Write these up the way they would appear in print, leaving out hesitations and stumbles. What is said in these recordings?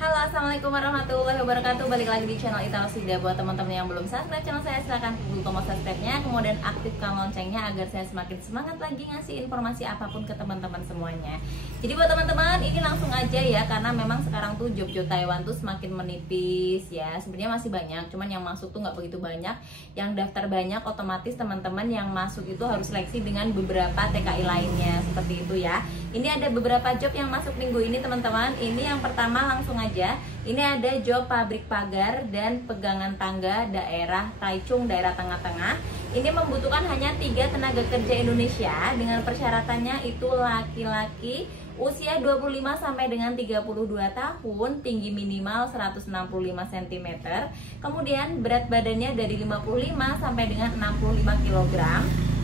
Halo, assalamualaikum warahmatullahi wabarakatuh. Balik lagi di channel Italsida. Buat teman-teman yang belum subscribe channel saya, silahkan klik tombol subscribe-nya, kemudian aktifkan loncengnya agar saya semakin semangat lagi ngasih informasi apapun ke teman-teman semuanya. Jadi buat teman-teman, ini langsung aja ya, karena memang sekarang tuh job-job Taiwan tuh semakin menipis ya. Sebenarnya masih banyak, cuman yang masuk tuh nggak begitu banyak. Yang daftar banyak, otomatis teman-teman yang masuk itu harus seleksi dengan beberapa TKI lainnya, seperti itu ya. Ini ada beberapa job yang masuk minggu ini teman-teman. Ini yang pertama langsung aja. Ini ada job pabrik pagar dan pegangan tangga daerah Taichung, daerah tengah-tengah. Ini membutuhkan hanya 3 tenaga kerja Indonesia dengan persyaratannya itu laki-laki, usia 25 sampai dengan 32 tahun, tinggi minimal 165 cm, kemudian berat badannya dari 55 sampai dengan 65 kg.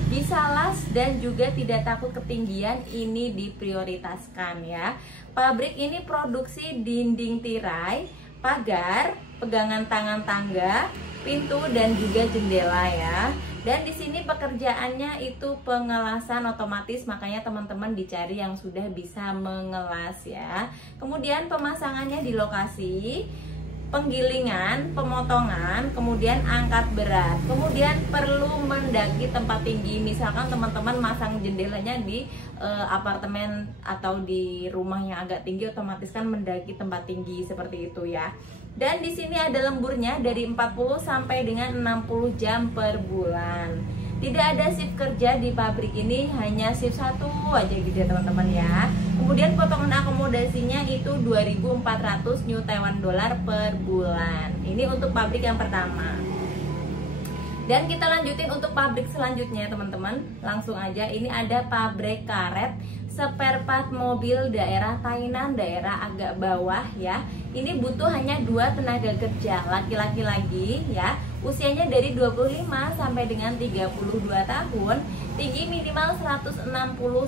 Bisa las dan juga tidak takut ketinggian, ini diprioritaskan ya. Pabrik ini produksi dinding tirai, pagar, pegangan tangan tangga, pintu dan juga jendela ya. Dan di sini pekerjaannya itu pengelasan otomatis, makanya teman-teman dicari yang sudah bisa mengelas ya. Kemudian pemasangannya di lokasi, penggilingan, pemotongan, kemudian angkat berat, kemudian perlu mendaki tempat tinggi. Misalkan teman-teman masang jendelanya di apartemen atau di rumah yang agak tinggi, otomatis kan mendaki tempat tinggi seperti itu ya. Dan di sini ada lemburnya dari 40 sampai dengan 60 jam per bulan. Tidak ada shift kerja di pabrik ini, hanya shift 1 aja gitu ya teman-teman ya. Kemudian potongan akomodasinya itu 2.400 New Taiwan Dollar per bulan. Ini untuk pabrik yang pertama. Dan kita lanjutin untuk pabrik selanjutnya teman-teman. Langsung aja, ini ada pabrik karet, spare part mobil daerah Tainan, daerah agak bawah ya. Ini butuh hanya 2 tenaga kerja, laki-laki lagi ya. Usianya dari 25 sampai dengan 32 tahun, tinggi minimal 160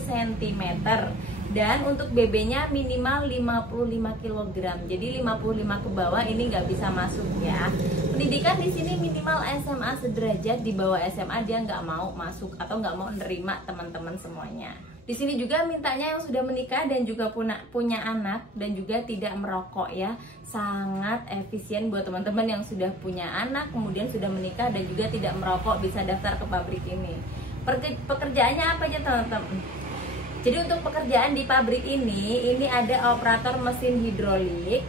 cm. Dan untuk BB-nya minimal 55 kg. Jadi 55 ke bawah ini nggak bisa masuk ya. Pendidikan di sini minimal SMA sederajat, di bawah SMA dia nggak mau masuk atau nggak mau nerima teman-teman semuanya. Di sini juga mintanya yang sudah menikah dan juga punya anak dan juga tidak merokok ya. Sangat efisien buat teman-teman yang sudah punya anak, kemudian sudah menikah dan juga tidak merokok, bisa daftar ke pabrik ini. Pekerjaannya apa aja teman-teman? Jadi untuk pekerjaan di pabrik ini ada operator mesin hidrolik,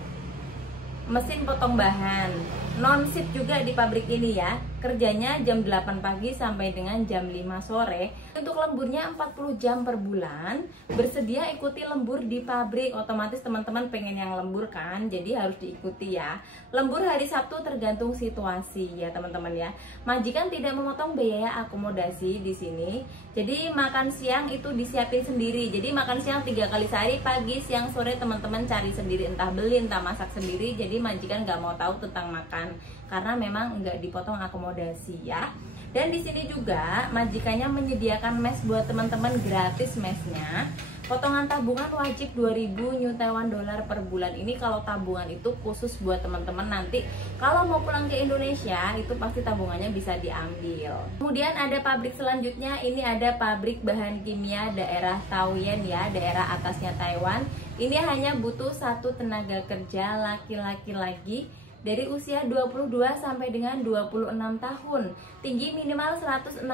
mesin potong bahan, non shift juga di pabrik ini ya. Kerjanya jam 8 pagi sampai dengan jam 5 sore. Untuk lemburnya 40 jam per bulan. Bersedia ikuti lembur di pabrik. Otomatis teman-teman pengen yang lembur kan, jadi harus diikuti ya. Lembur hari Sabtu tergantung situasi ya teman-teman ya. Majikan tidak memotong biaya akomodasi di sini. Jadi makan siang itu disiapin sendiri. Jadi makan siang 3 kali sehari, pagi, siang, sore teman-teman cari sendiri, entah beli, entah masak sendiri. Jadi majikan nggak mau tahu tentang makan karena memang nggak dipotong akomodasi ya. Dan di sini juga majikannya menyediakan mes buat teman-teman, gratis mesnya. Potongan tabungan wajib 2.000 New Taiwan Dollar per bulan. Ini kalau tabungan itu khusus buat teman-teman nanti kalau mau pulang ke Indonesia itu pasti tabungannya bisa diambil. Kemudian ada pabrik selanjutnya, ini ada pabrik bahan kimia daerah Taoyuan ya, daerah atasnya Taiwan. Ini hanya butuh 1 tenaga kerja laki-laki lagi dari usia 22 sampai dengan 26 tahun. Tinggi minimal 167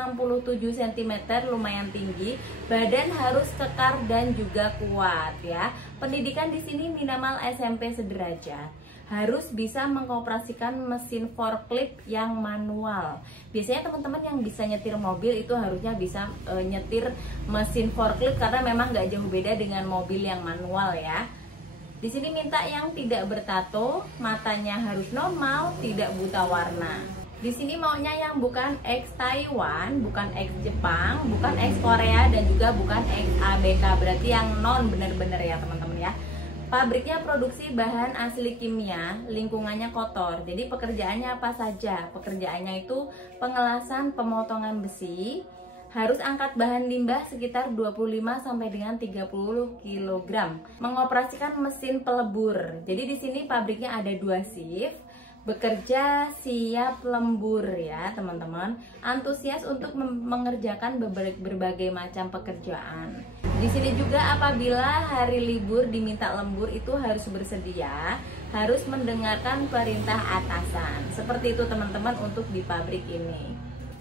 cm, lumayan tinggi. Badan harus kekar dan juga kuat ya. Pendidikan di sini minimal SMP sederajat. Harus bisa mengoperasikan mesin forklift yang manual. Biasanya teman-teman yang bisa nyetir mobil itu harusnya bisa nyetir mesin forklift karena memang nggak jauh beda dengan mobil yang manual ya. Di sini minta yang tidak bertato, matanya harus normal, tidak buta warna. Di sini maunya yang bukan ex Taiwan, bukan ex Jepang, bukan ex Korea dan juga bukan ex ABK, berarti yang non bener-bener ya teman-teman ya. Pabriknya produksi bahan asli kimia, lingkungannya kotor. Jadi pekerjaannya apa saja? Pekerjaannya itu pengelasan, pemotongan besi, harus angkat bahan limbah sekitar 25 sampai dengan 30 kg. Mengoperasikan mesin pelebur. Jadi di sini pabriknya ada 2 shift. bekerja siap lembur ya teman-teman, antusias untuk mengerjakan berbagai macam pekerjaan. Di sini juga apabila hari libur diminta lembur itu harus bersedia, harus mendengarkan perintah atasan. Seperti itu teman-teman untuk di pabrik ini.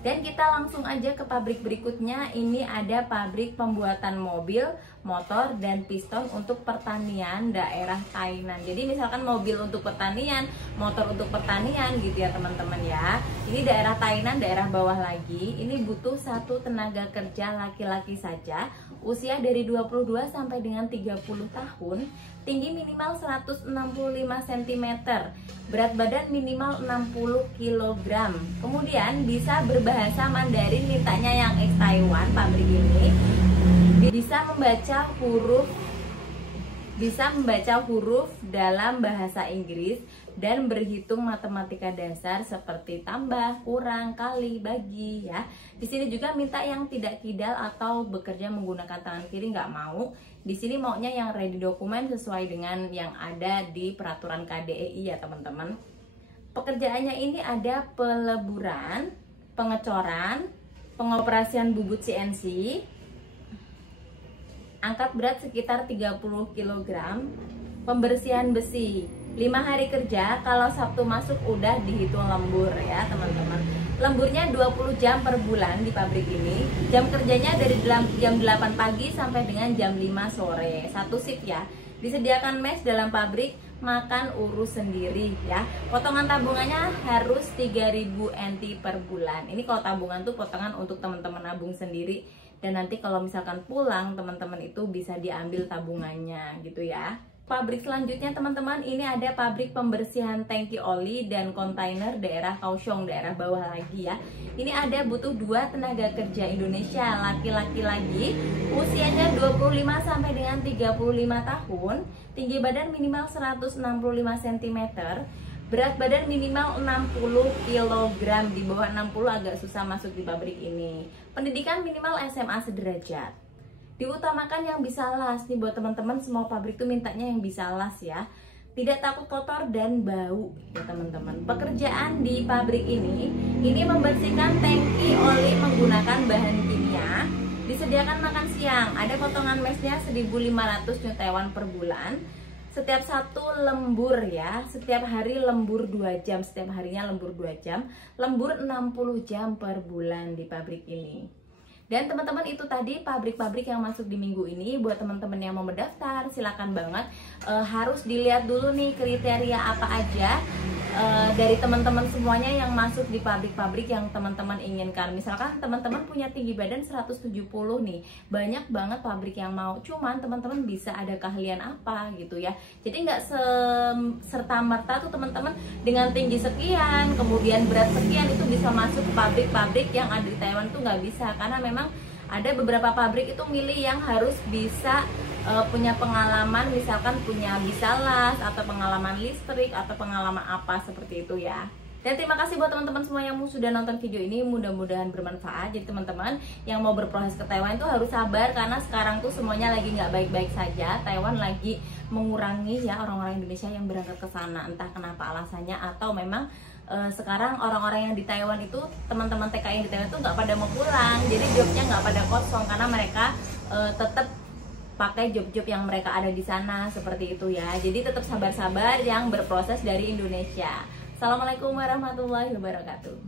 Dan kita langsung aja ke pabrik berikutnya. Ini ada pabrik pembuatan mobil, motor, dan piston untuk pertanian daerah Tainan. Jadi misalkan mobil untuk pertanian, motor untuk pertanian gitu ya teman-teman ya. Ini daerah Tainan, daerah bawah lagi. Ini butuh satu tenaga kerja laki-laki saja, usia dari 22 sampai dengan 30 tahun, tinggi minimal 165 cm, berat badan minimal 60 kg. Kemudian bisa berbahasa Mandarin, mintanya yang ex Taiwan. Pabrik ini bisa membaca huruf dalam bahasa Inggris dan berhitung matematika dasar seperti tambah, kurang, kali, bagi ya. Di sini juga minta yang tidak kidal atau bekerja menggunakan tangan kiri, nggak mau. Di sini maunya yang ready dokumen sesuai dengan yang ada di peraturan KDEI ya teman-teman. Pekerjaannya ini ada peleburan, pengecoran, pengoperasian bubut CNC, angkat berat sekitar 30 kg, pembersihan besi. 5 hari kerja, kalau Sabtu masuk udah dihitung lembur ya teman-teman. Lemburnya 20 jam per bulan di pabrik ini. Jam kerjanya dari jam 8 pagi sampai dengan jam 5 sore. Satu shift ya. Disediakan mes dalam pabrik, makan urus sendiri ya. Potongan tabungannya harus 3.000 NT per bulan. Ini kalau tabungan tuh potongan untuk teman-teman nabung sendiri. Dan nanti kalau misalkan pulang teman-teman itu bisa diambil tabungannya gitu ya. Pabrik selanjutnya teman-teman, ini ada pabrik pembersihan tangki oli dan kontainer daerah Kaohsiung, daerah bawah lagi ya. Ini ada butuh 2 tenaga kerja Indonesia, laki-laki lagi, usianya 25 sampai dengan 35 tahun, tinggi badan minimal 165 cm, berat badan minimal 60 kg, di bawah 60 agak susah masuk di pabrik ini. Pendidikan minimal SMA sederajat. Diutamakan yang bisa las nih buat teman-teman, semua pabrik tuh mintanya yang bisa las ya. Tidak takut kotor dan bau ya teman-teman. Pekerjaan di pabrik ini membersihkan tangki oli menggunakan bahan kimia. Disediakan makan siang, ada potongan mesnya 1.500 Taiwan per bulan. Setiap satu lembur ya, setiap hari lembur 2 jam, setiap harinya lembur 2 jam, lembur 60 jam per bulan di pabrik ini. Dan teman-teman itu tadi pabrik-pabrik yang masuk di minggu ini. Buat teman-teman yang mau mendaftar silakan banget, harus dilihat dulu nih kriteria apa aja dari teman-teman semuanya yang masuk di pabrik-pabrik yang teman-teman inginkan. Misalkan teman-teman punya tinggi badan 170 nih, banyak banget pabrik yang mau, cuman teman-teman bisa ada keahlian apa gitu ya. Jadi nggak serta-merta tuh teman-teman dengan tinggi sekian kemudian berat sekian itu bisa masuk ke pabrik-pabrik yang ada di Taiwan tuh nggak bisa, karena memang ada beberapa pabrik itu milih yang harus bisa punya pengalaman, misalkan punya bisa las atau pengalaman listrik atau pengalaman apa seperti itu ya. Dan terima kasih buat teman-teman semua yang sudah nonton video ini, mudah-mudahan bermanfaat. Jadi teman-teman yang mau berproses ke Taiwan itu harus sabar, karena sekarang tuh semuanya lagi nggak baik-baik saja. Taiwan lagi mengurangi ya orang-orang Indonesia yang berangkat ke sana, entah kenapa alasannya, atau memang sekarang orang-orang yang di Taiwan itu, teman-teman TKI yang di Taiwan itu nggak pada mau pulang, jadi jobnya nggak pada kosong karena mereka tetap pakai job-job yang mereka ada di sana seperti itu ya. Jadi tetap sabar-sabar yang berproses dari Indonesia. Assalamualaikum warahmatullahi wabarakatuh.